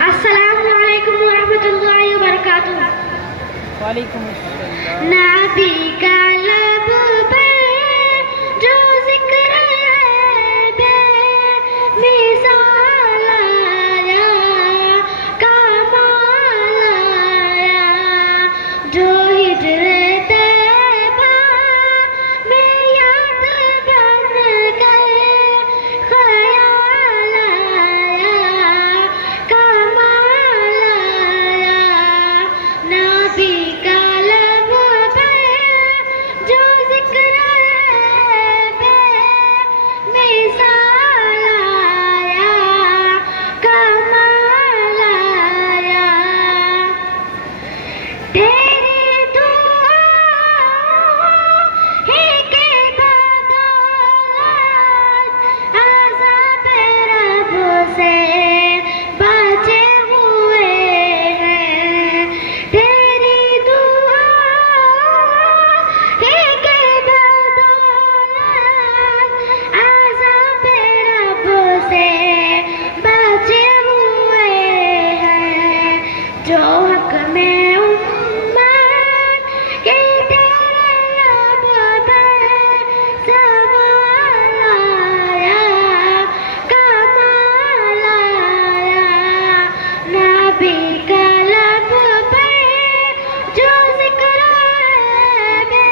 अस्सलामुअलैकुम वरहमतुल्लाहि वबरकातुह। वालेकुम अस्सलाम। नबी का लब पे जो जिक्र है मिसाल आया, कमाल आया, जो हिजर तैबा में याद बन गए, ख्याल आया, कमाल आया। नबी का लब पे जो जिक्र है मिसाल आया, कमाल आया। तेरी दुआ ही के बदौलत अज़ाब रब से बचे हुए हैं। तेरी दुआ ही के बदौलत अज़ाब रब से बचे हुए हैं। जो हक में उम्मत के तेरे लब पे सवाल आया, कमाल आया। नबी का लब पे जो जिक्र है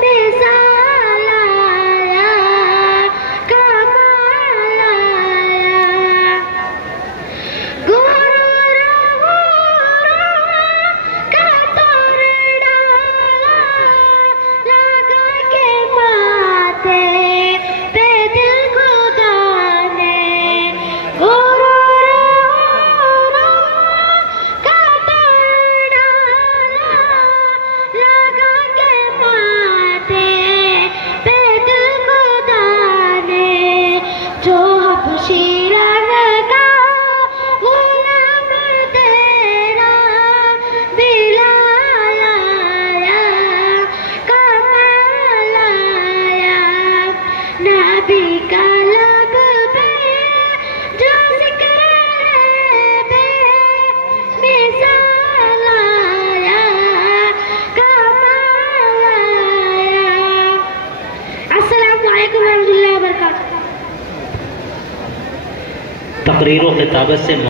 मिसाल आया, कमाल आया। गुरूर का तोड़ डाला, लगा के माथे पे दिल खुदा ने। गुरूर का तोड़ डाला, लगा के माथे पे दिल खुदा ने। जो हबशी का गुलाम तेरा बिलाल आया, कमाल आया। नबी का लब पे जो जिक्र है मिसाल आया, कमाल आया। अस्सलामु अलैकुम वरहमतुल्लाहि वबरकातुह। तकरीर व खिताबत से